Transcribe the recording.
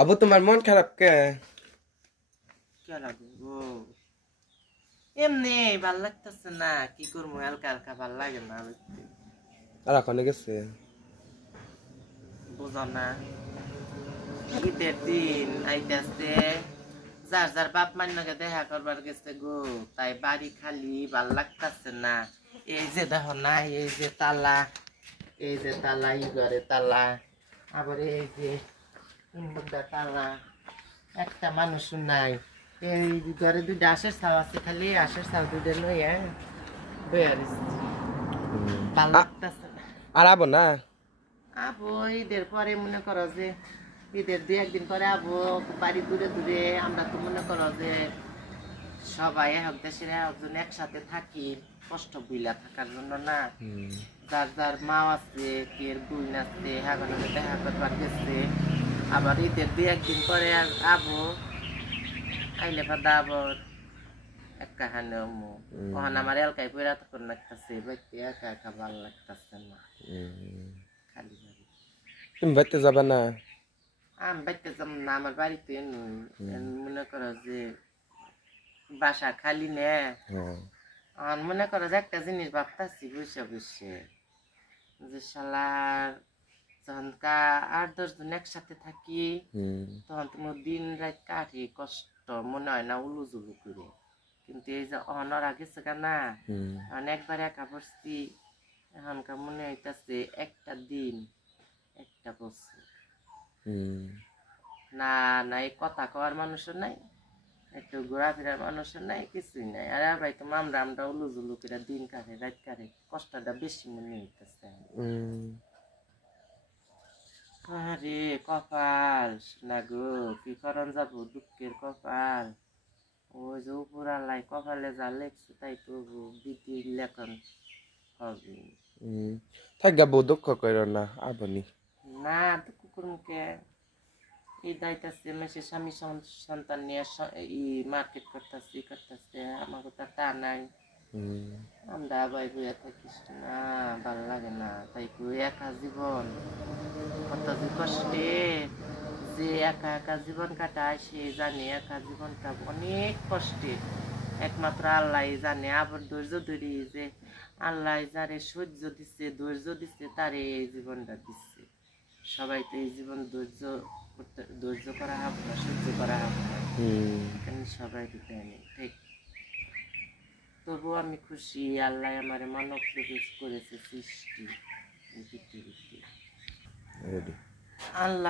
আবু তোমার মন খারাপ কে? কে লাগবো এমনি ভাল লাগতেছে না, কি করবো, হালকা হালকা ভাল লাগে না বুঝতে। আর ওখানে গেছে? বুঝো না, ঈদের দিন আইতেছে, যার যার বাপ মার নাকি দেখা করবার গেছে গো, তাই বাড়ি খালি ভাল লাগতেছে না। এই যে দেখো না, এই যে তালা, এই যে তালা, ই ঘরে তালা, আবার এই যে তালা, একটা মানুষ নাই। এই ঘরে দুইটা আশের ছাও আছে, খালি আশের ছাও দুইটা লইয়া বেয়ারিস, ভাল লাগতেছে না। আর আবো না? আবো ঈদের পরে মনে করো যে, ঈদের দুই একদিন পরে আবো, বাড়ি দূরে দূরে। আমরা তো মনে করো যে সবাই এক দেশের একজন একসাথে থাকি, কষ্ট বুইলা থাকার জন্য না। যার যার মা আছে, কের বুইন আছে, হ্যাঁ দেখা করবার গেছে। আবার ঈদের দুই একদিন পরে আবো, আইলে পাদা আবার এক কাহানি ওখানে আমার এলাকায় পড়া তখন লাগতেছে, বাইতে একা একা ভালো লাগতেছে না, খালি বাড়ি। তুমি বাইতে যাবে না? আমি বাইতে যাব না, আমার বাড়িতে মনে করো যে বাসা খালি নে। আর মনে করো যে একটা জিনিস ভাবতেছি বসে বসে, যে শালার যখন 8-10 জন একসাথে থাকি, তখন তোমার দিন রাত কাটি কষ্ট মনে হয় না, উলুজুলু করে। কিন্তু এই যে অনরা গেছে না, একবার একা পড়ছি, এখনকার মনে হইতেছে একটা দিন একটা বছর। না না, এই কথা কওয়ার মানুষও নাই, একটু ঘোরাফেরার মানুষও নাই, কিছুই নাই। আর ভাই তো আমরা উলুজুলু করে দিন কাটে রাত কাটে, কষ্টটা বেশি মনে হইতেছে। আরে কপাল না গো, কি করন যাবো, দুঃখের কপাল। ওই যে উপরালাই কপালে যা লেখছে তাই তো বিধি লেখন হবে। থাকা বউ দুঃখ করো না, আবনি। না দুঃখ করুন কে, এই দায়িত্বে মেসে স্বামী সন্তান নিয়ে মার্কেট করতেছে, আমার কথা তা নাই। আমরা ভাই বইয়া থাকিস না, ভালো লাগে না, তাই কই একা জীবন কত যে কষ্টে, যে একা একা জীবন কাটায় সে জানে একা জীবনটা অনেক কষ্টের। একমাত্র আল্লাহ জানে। আবার ধৈর্য ধরি যে আল্লাহ যারে সহ্য দিচ্ছে, ধৈর্য দিচ্ছে, তারে এই জীবনটা দিচ্ছে। সবাই তো এই জীবন ধৈর্য করা হবে না, সহ্য করা হবে না, এখানে সবাই দিতে নেই, ঠিক। তবুও আমি খুশি, আল্লাহ আমার মানব করেছে সৃষ্টি পৃথিবীতে। আল্লাহ